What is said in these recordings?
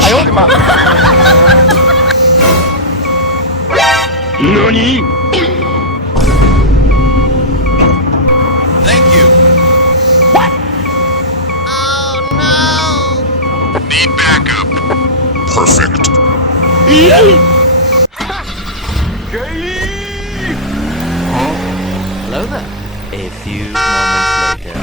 哎呦我的妈！何 Thank you. Need backup. Perfect. Hello there. A few moments later.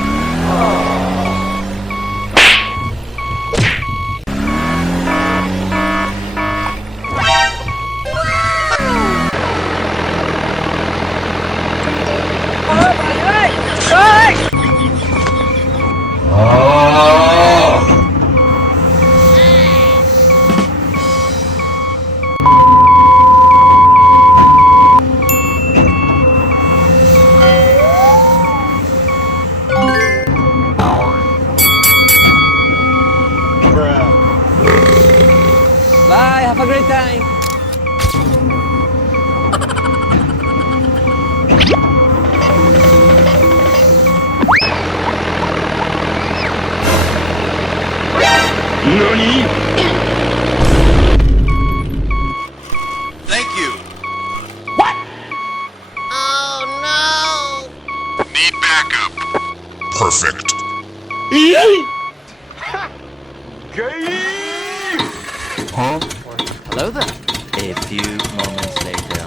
Bye, have a great time. Nani? Thank you. Need backup. Perfect. Hello there. A few moments later.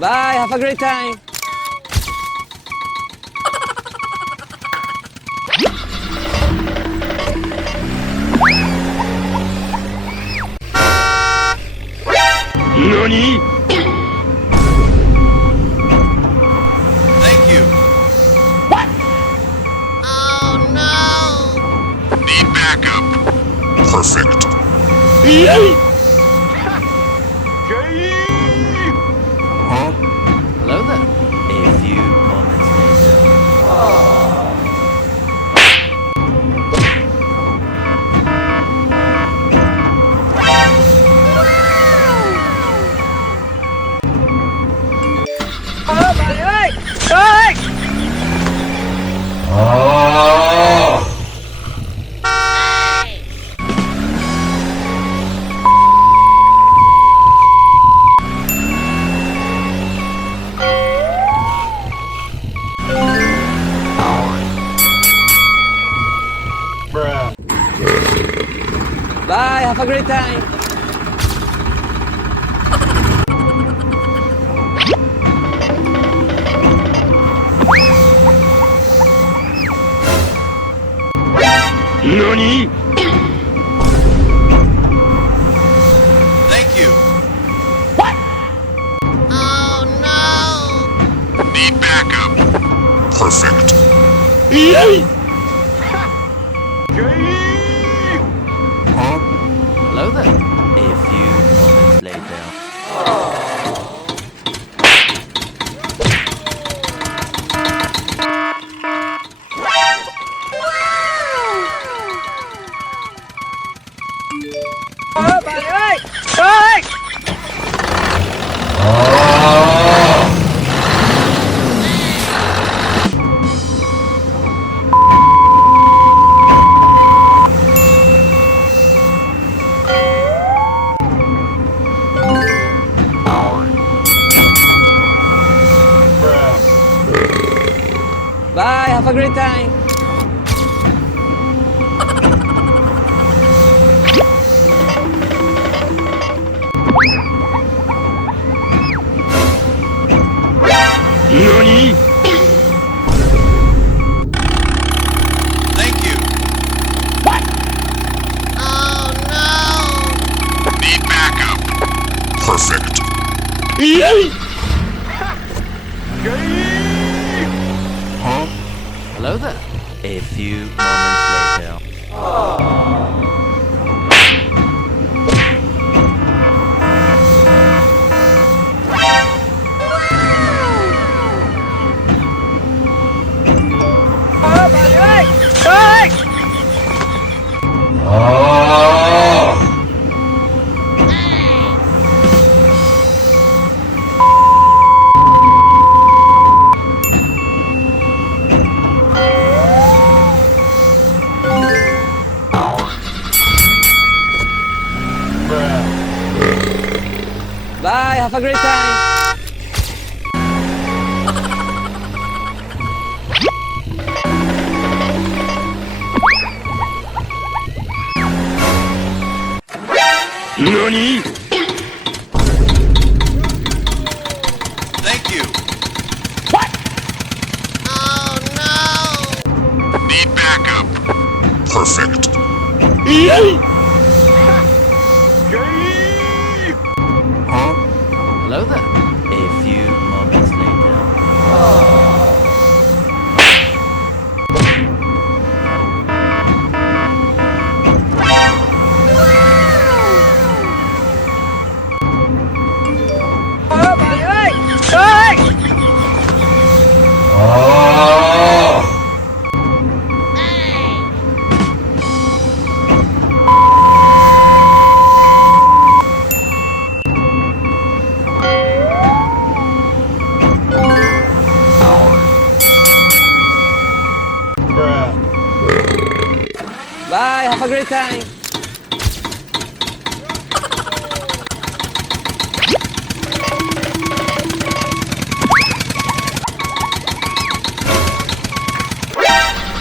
Bye, have a great time. Nani? Thank you. Need backup. Perfect. Hello there. A few moments later. Bye, have a great time. Nani? Thank you. Need backup. Perfect. Hello there. A few moments later. Bye, have a great time. Nani? Thank you. Need backup. Perfect. Hello there. A few moments later. Bye, have a great time. NANI?! Thank you. Need backup. Perfect. Hello there. A few moments later. Bye, have a great time.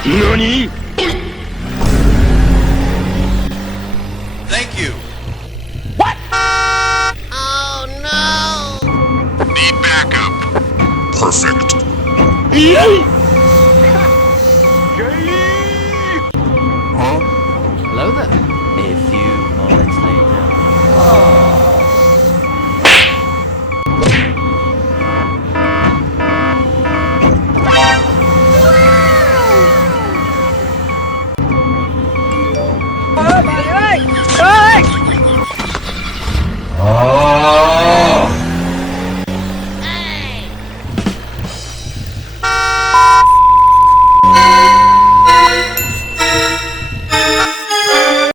NANI?!